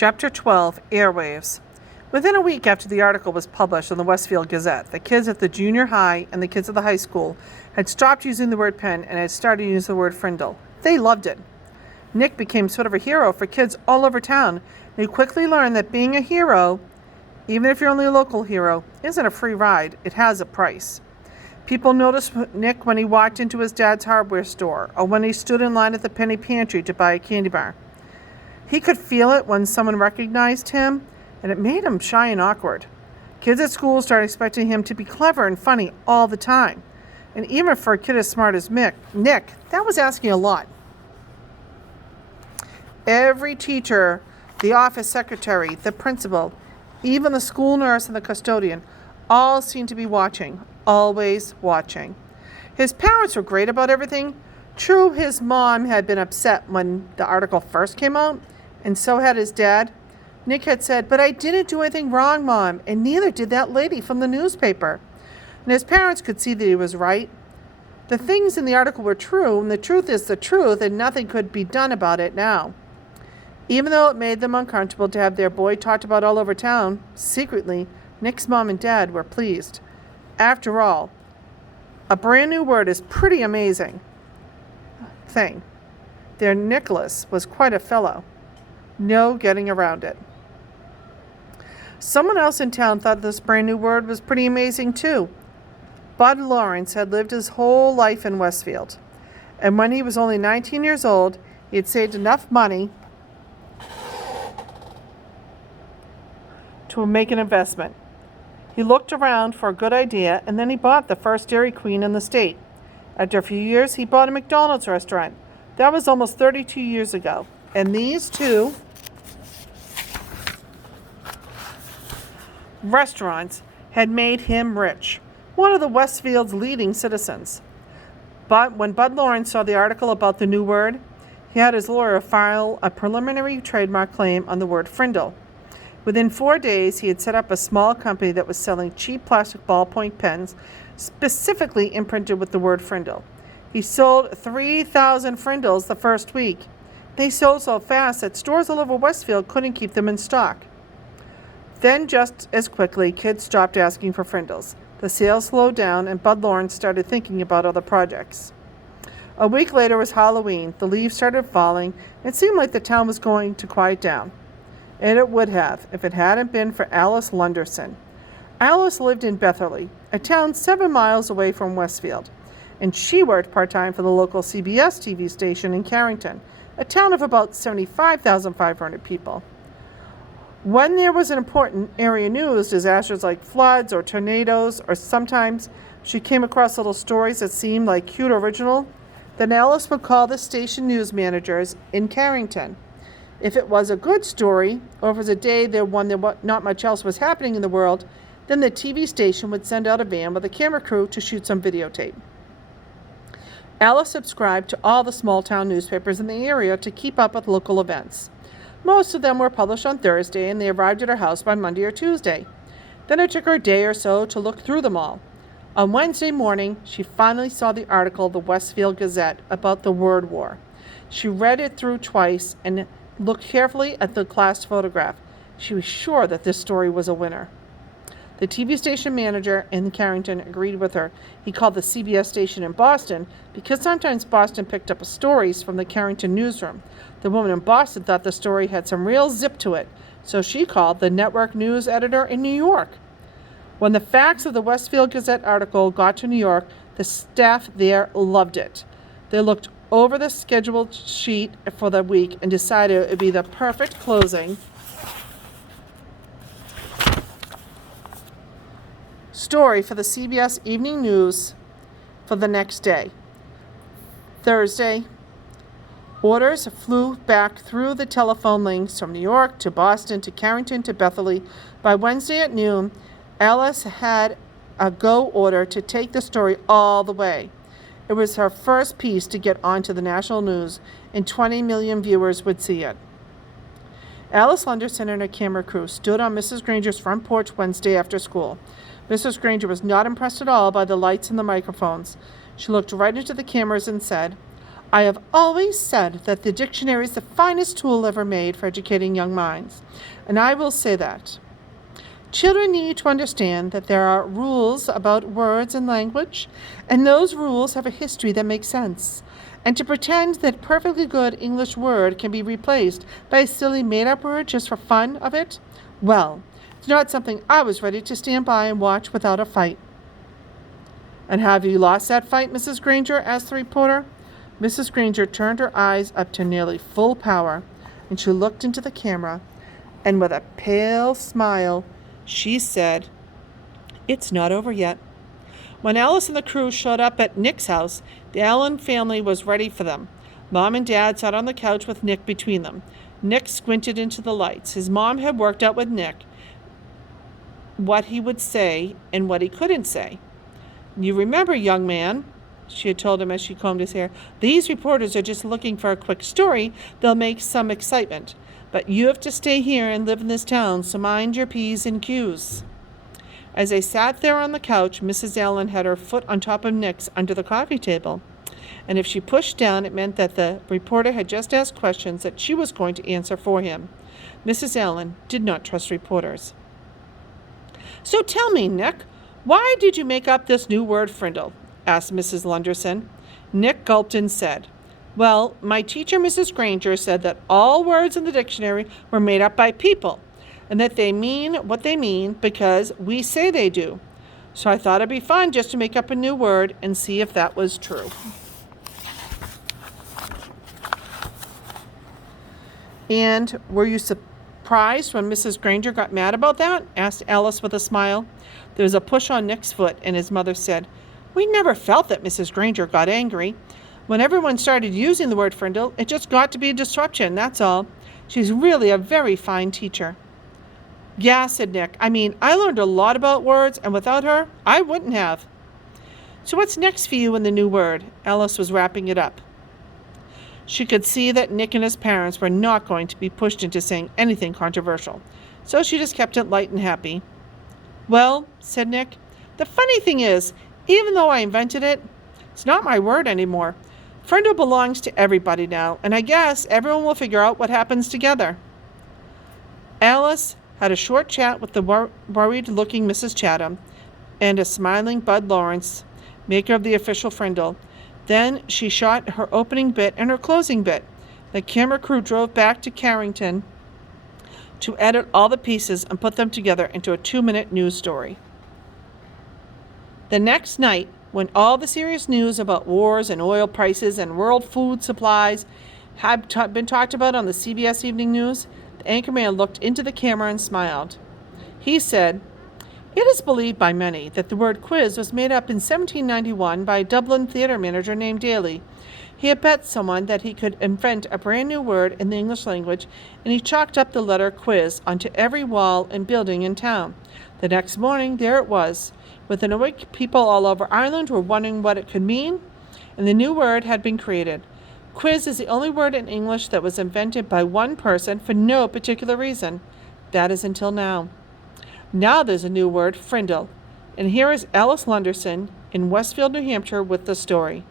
Chapter 12, Airwaves. Within a week after the article was published in the Westfield Gazette, the kids at the junior high and the kids at the high school had stopped using the word pen and had started using the word Frindle. They loved it. Nick became sort of a hero for kids all over town, and he quickly learned that being a hero, even if you're only a local hero, isn't a free ride. It has a price. People noticed Nick when he walked into his dad's hardware store or when he stood in line at the penny pantry to buy a candy bar. He could feel it when someone recognized him, and it made him shy and awkward. Kids at school started expecting him to be clever and funny all the time. And even for a kid as smart as Nick, that was asking a lot. Every teacher, the office secretary, the principal, even the school nurse and the custodian, all seemed to be watching, always watching. His parents were great about everything. True, his mom had been upset when the article first came out, and so had his dad. Nick had said, "But I didn't do anything wrong, Mom, and neither did that lady from the newspaper." And his parents could see that he was right. The things in the article were true, and the truth is the truth, and nothing could be done about it now. Even though it made them uncomfortable to have their boy talked about all over town, secretly, Nick's mom and dad were pleased. After all, a brand new word is pretty amazing thing. Their Nicholas was quite a fellow. No getting around it. Someone else in town thought this brand new word was pretty amazing too. Bud Lawrence had lived his whole life in Westfield, and when he was only 19 years old, he had saved enough money to make an investment. He looked around for a good idea, and then he bought the first Dairy Queen in the state. After a few years, he bought a McDonald's restaurant. That was almost 32 years ago. And these two restaurants had made him rich, one of the Westfield's leading citizens. But when Bud Lawrence saw the article about the new word, he had his lawyer file a preliminary trademark claim on the word Frindle. Within 4 days, he had set up a small company that was selling cheap plastic ballpoint pens, specifically imprinted with the word Frindle. He sold 3,000 Frindles the first week. They sold so fast that stores all over Westfield couldn't keep them in stock. Then, just as quickly, kids stopped asking for Frindles. The sales slowed down, and Bud Lawrence started thinking about other projects. A week later was Halloween. The leaves started falling. It seemed like the town was going to quiet down. And it would have, if it hadn't been for Alice Lunderson. Alice lived in Betherly, a town 7 miles away from Westfield, and she worked part-time for the local CBS TV station in Carrington, a town of about 75,500 people. When there was an important area news, disasters like floods or tornadoes, or sometimes she came across little stories that seemed like cute or original, then Alice would call the station news managers in Carrington. If it was a good story, or if it was a day when not much else was happening in the world, then the TV station would send out a van with a camera crew to shoot some videotape. Alice subscribed to all the small town newspapers in the area to keep up with local events. Most of them were published on Thursday, and they arrived at her house by Monday or Tuesday. Then it took her a day or so to look through them all. On Wednesday morning, she finally saw the article of the Westfield Gazette about the word war. She read it through twice and looked carefully at the class photograph. She was sure that this story was a winner. The TV station manager in Carrington agreed with her. He called the CBS station in Boston because sometimes Boston picked up stories from the Carrington newsroom. The woman in Boston thought the story had some real zip to it, so she called the network news editor in New York. When the facts of the Westfield Gazette article got to New York, the staff there loved it. They looked over the scheduled sheet for the week and decided it would be the perfect closing story for the CBS Evening News for the next day. Thursday, orders flew back through the telephone links from New York to Boston to Carrington to Betherly. By Wednesday at noon, Alice had a go order to take the story all the way. It was her first piece to get onto the national news, and 20 million viewers would see it. Alice Lunderson and her camera crew stood on Mrs. Granger's front porch Wednesday after school. Mrs. Granger was not impressed at all by the lights and the microphones. She looked right into the cameras and said, I have always said that the dictionary is the finest tool ever made for educating young minds, and I will say that. Children need to understand that there are rules about words and language, and those rules have a history that makes sense. And to pretend that a perfectly good English word can be replaced by a silly made-up word just for fun of it, well, it's not something I was ready to stand by and watch without a fight. And have you lost that fight, Mrs. Granger? Asked the reporter. Mrs. Granger turned her eyes up to nearly full power, and she looked into the camera, and with a pale smile, she said, "It's not over yet." When Alice and the crew showed up at Nick's house, the Allen family was ready for them. Mom and Dad sat on the couch with Nick between them. Nick squinted into the lights. His mom had worked out with Nick what he would say and what he couldn't say. "You remember, young man," she had told him as she combed his hair, "these reporters are just looking for a quick story. They'll make some excitement. But you have to stay here and live in this town, so mind your P's and Q's." As they sat there on the couch, Mrs. Allen had her foot on top of Nick's under the coffee table. And if she pushed down, it meant that the reporter had just asked questions that she was going to answer for him. Mrs. Allen did not trust reporters. "So tell me, Nick, why did you make up this new word, Frindle?" asked Mrs. Lunderson. Nick gulped and said, "Well, my teacher, Mrs. Granger, said that all words in the dictionary were made up by people, and that they mean what they mean because we say they do. So I thought it'd be fun just to make up a new word and see if that was true." "And were you surprised when Mrs. Granger got mad about that?" asked Alice with a smile. There was a push on Nick's foot, and his mother said, "We never felt that Mrs. Granger got angry. When everyone started using the word Frindle, it just got to be a disruption, that's all. She's really a very fine teacher." "Yeah," said Nick. "I mean, I learned a lot about words, and without her, I wouldn't have." "So what's next for you in the new word?" Alice was wrapping it up. She could see that Nick and his parents were not going to be pushed into saying anything controversial, so she just kept it light and happy. "Well," said Nick, "the funny thing is, even though I invented it, it's not my word anymore. Frindle belongs to everybody now, and I guess everyone will figure out what happens together." Alice had a short chat with the worried-looking Mrs. Chatham and a smiling Bud Lawrence, maker of the official Frindle. Then she shot her opening bit and her closing bit. The camera crew drove back to Carrington to edit all the pieces and put them together into a 2-minute news story. The next night, when all the serious news about wars and oil prices and world food supplies had been talked about on the CBS Evening News, the anchorman looked into the camera and smiled. He said, "It is believed by many that the word quiz was made up in 1791 by a Dublin theater manager named Daly. He had bet someone that he could invent a brand new word in the English language, and he chalked up the letter quiz onto every wall and building in town. The next morning, there it was. Within a week, people all over Ireland were wondering what it could mean, and the new word had been created. Quiz is the only word in English that was invented by one person for no particular reason. That is until now. Now there's a new word, Frindle. And here is Alice Lunderson in Westfield, New Hampshire with the story."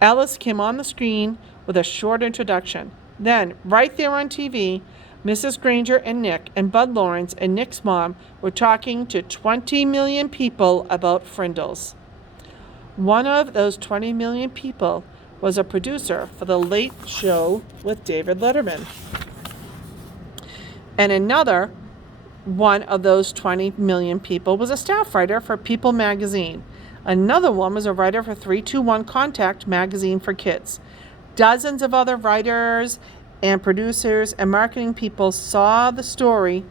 Alice came on the screen with a short introduction. Then, right there on TV, Mrs. Granger and Nick and Bud Lawrence and Nick's mom were talking to 20 million people about Frindles. One of those 20 million people was a producer for The Late Show with David Letterman. And another one of those 20 million people was a staff writer for People magazine. Another one was a writer for 321 Contact magazine for kids. Dozens of other writers and producers and marketing people saw the story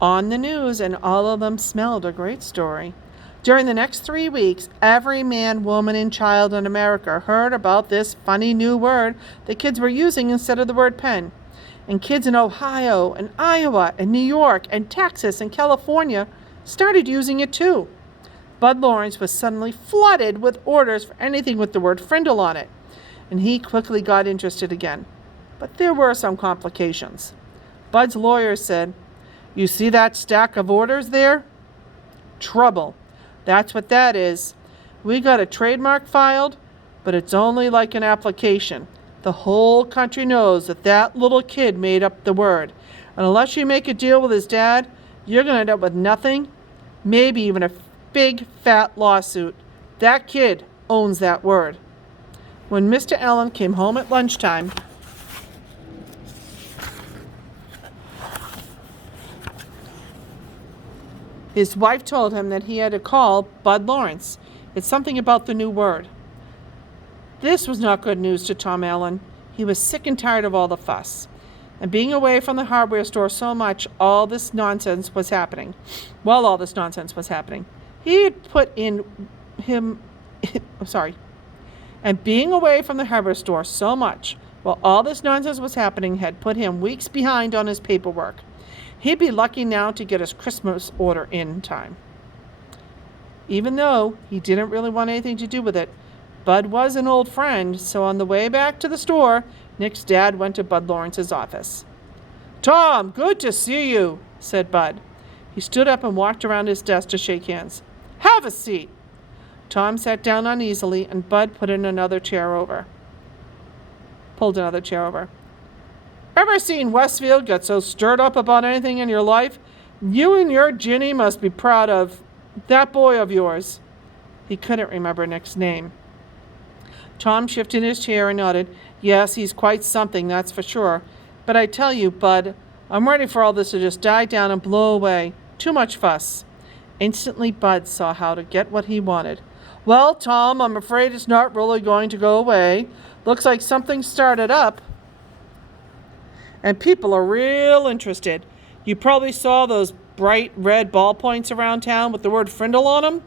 on the news, and all of them smelled a great story. During the next 3 weeks, every man, woman, and child in America heard about this funny new word that kids were using instead of the word pen. And kids in Ohio and Iowa and New York and Texas and California started using it too. Bud Lawrence was suddenly flooded with orders for anything with the word Frindle on it, and he quickly got interested again. But there were some complications. Bud's lawyer said, "You see that stack of orders there? Trouble. That's what that is. We got a trademark filed, but but it's only like an application. The whole country knows that that little kid made up the word. And unless you make a deal with his dad, you're going to end up with nothing, maybe even a big fat lawsuit. That kid owns that word. When Mr. Allen came home at lunchtime, his wife told him that he had to call Bud Lawrence. It's something about the new word. This was not good news to Tom Allen. He was sick and tired of all the fuss. And being away from the hardware store so much, all this nonsense was happening. He had put in him, And being away from the hardware store so much, while all this nonsense was happening, had put him weeks behind on his paperwork. He'd be lucky now to get his Christmas order in time. Even though he didn't really want anything to do with it, Bud was an old friend, so on the way back to the store, Nick's dad went to Bud Lawrence's office. "Tom, good to see you," said Bud. He stood up and walked around his desk to shake hands. "Have a seat." Tom sat down uneasily, and Bud pulled another chair over. "Ever seen Westfield get so stirred up about anything in your life? You and your Ginny must be proud of that boy of yours." He couldn't remember Nick's name. Tom shifted his chair and nodded. "Yes, he's quite something, that's for sure. But I tell you, Bud, I'm ready for all this to just die down and blow away. Too much fuss." Instantly, Bud saw how to get what he wanted. "Well, Tom, I'm afraid it's not really going to go away. Looks like something started up. And people are real interested. You probably saw those bright red ballpoints around town with the word Frindle on them.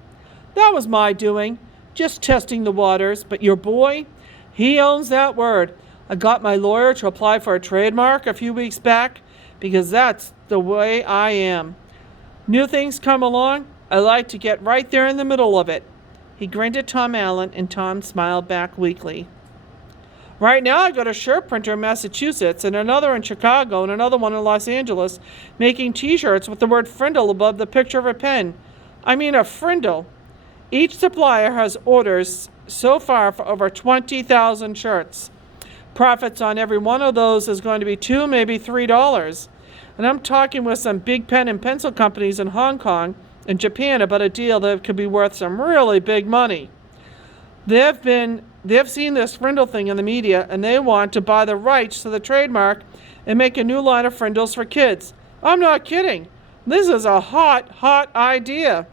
That was my doing. Just testing the waters. But your boy, he owns that word. I got my lawyer to apply for a trademark a few weeks back because that's the way I am. New things come along, I like to get right there in the middle of it." He grinned at Tom Allen, and Tom smiled back weakly. "Right now I got a shirt printer in Massachusetts and another in Chicago and another one in Los Angeles making t-shirts with the word Frindle above the picture of a pen. I mean a Frindle. Each supplier has orders so far for over 20,000 shirts. Profits on every one of those is going to be $2, maybe $3. And I'm talking with some big pen and pencil companies in Hong Kong and Japan about a deal that could be worth some really big money. They've seen this Frindle thing in the media, and they want to buy the rights to the trademark and make a new line of Frindles for kids. I'm not kidding. This is a hot idea."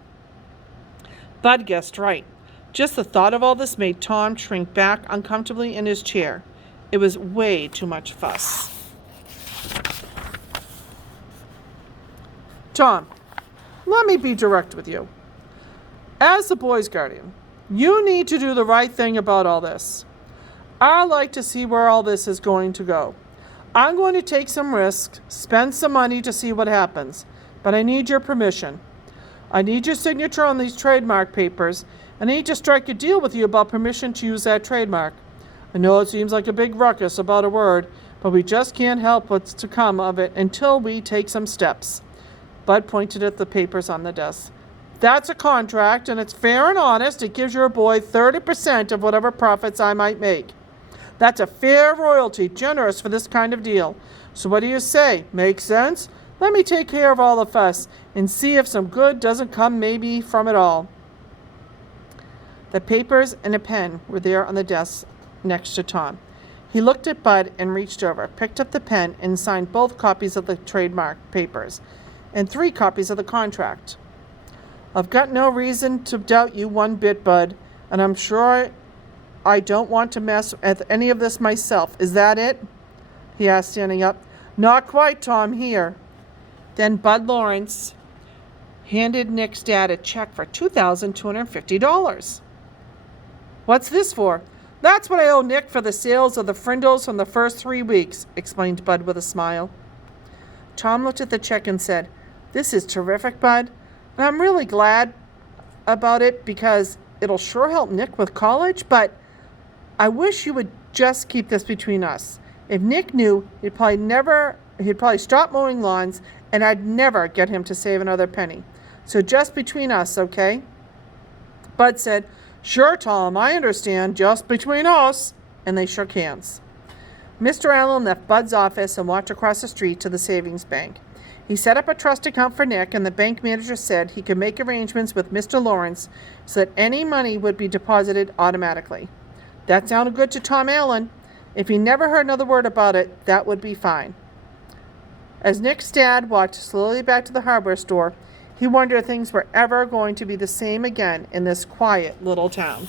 Bud guessed right. Just the thought of all this made Tom shrink back uncomfortably in his chair. It was way too much fuss. "Tom, let me be direct with you. As the boy's guardian, you need to do the right thing about all this. I like to see where all this is going to go. I'm going to take some risks, spend some money to see what happens, but I need your permission. I need your signature on these trademark papers, and I need to strike a deal with you about permission to use that trademark. I know it seems like a big ruckus about a word, but we just can't help what's to come of it until we take some steps." Bud pointed at the papers on the desk. "That's a contract, and it's fair and honest. It gives your boy 30% of whatever profits I might make. That's a fair royalty, generous for this kind of deal. So what do you say? Make sense? Let me take care of all the fuss and see if some good doesn't come maybe from it all." The papers and a pen were there on the desk next to Tom. He looked at Bud and reached over, picked up the pen, and signed both copies of the trademark papers and 3 copies of the contract. "I've got no reason to doubt you one bit, Bud, and I'm sure I don't want to mess with any of this myself. Is that it?" he asked, standing up. "Not quite, Tom. Here." Then Bud Lawrence handed Nick's dad a check for $2,250. "What's this for?" "That's what I owe Nick for the sales of the Frindles from the first 3 weeks," explained Bud with a smile. Tom looked at the check and said, "This is terrific, Bud, and I'm really glad about it because it'll sure help Nick with college, but I wish you would just keep this between us. If Nick knew, he'd probably stop mowing lawns, and I'd never get him to save another penny. So just between us, okay?" Bud said, "Sure, Tom, I understand. Just between us." And they shook hands. Mr. Allen left Bud's office and walked across the street to the savings bank. He set up a trust account for Nick, and the bank manager said he could make arrangements with Mr. Lawrence so that any money would be deposited automatically. That sounded good to Tom Allen. If he never heard another word about it, that would be fine. As Nick's dad walked slowly back to the hardware store, he wondered if things were ever going to be the same again in this quiet little town.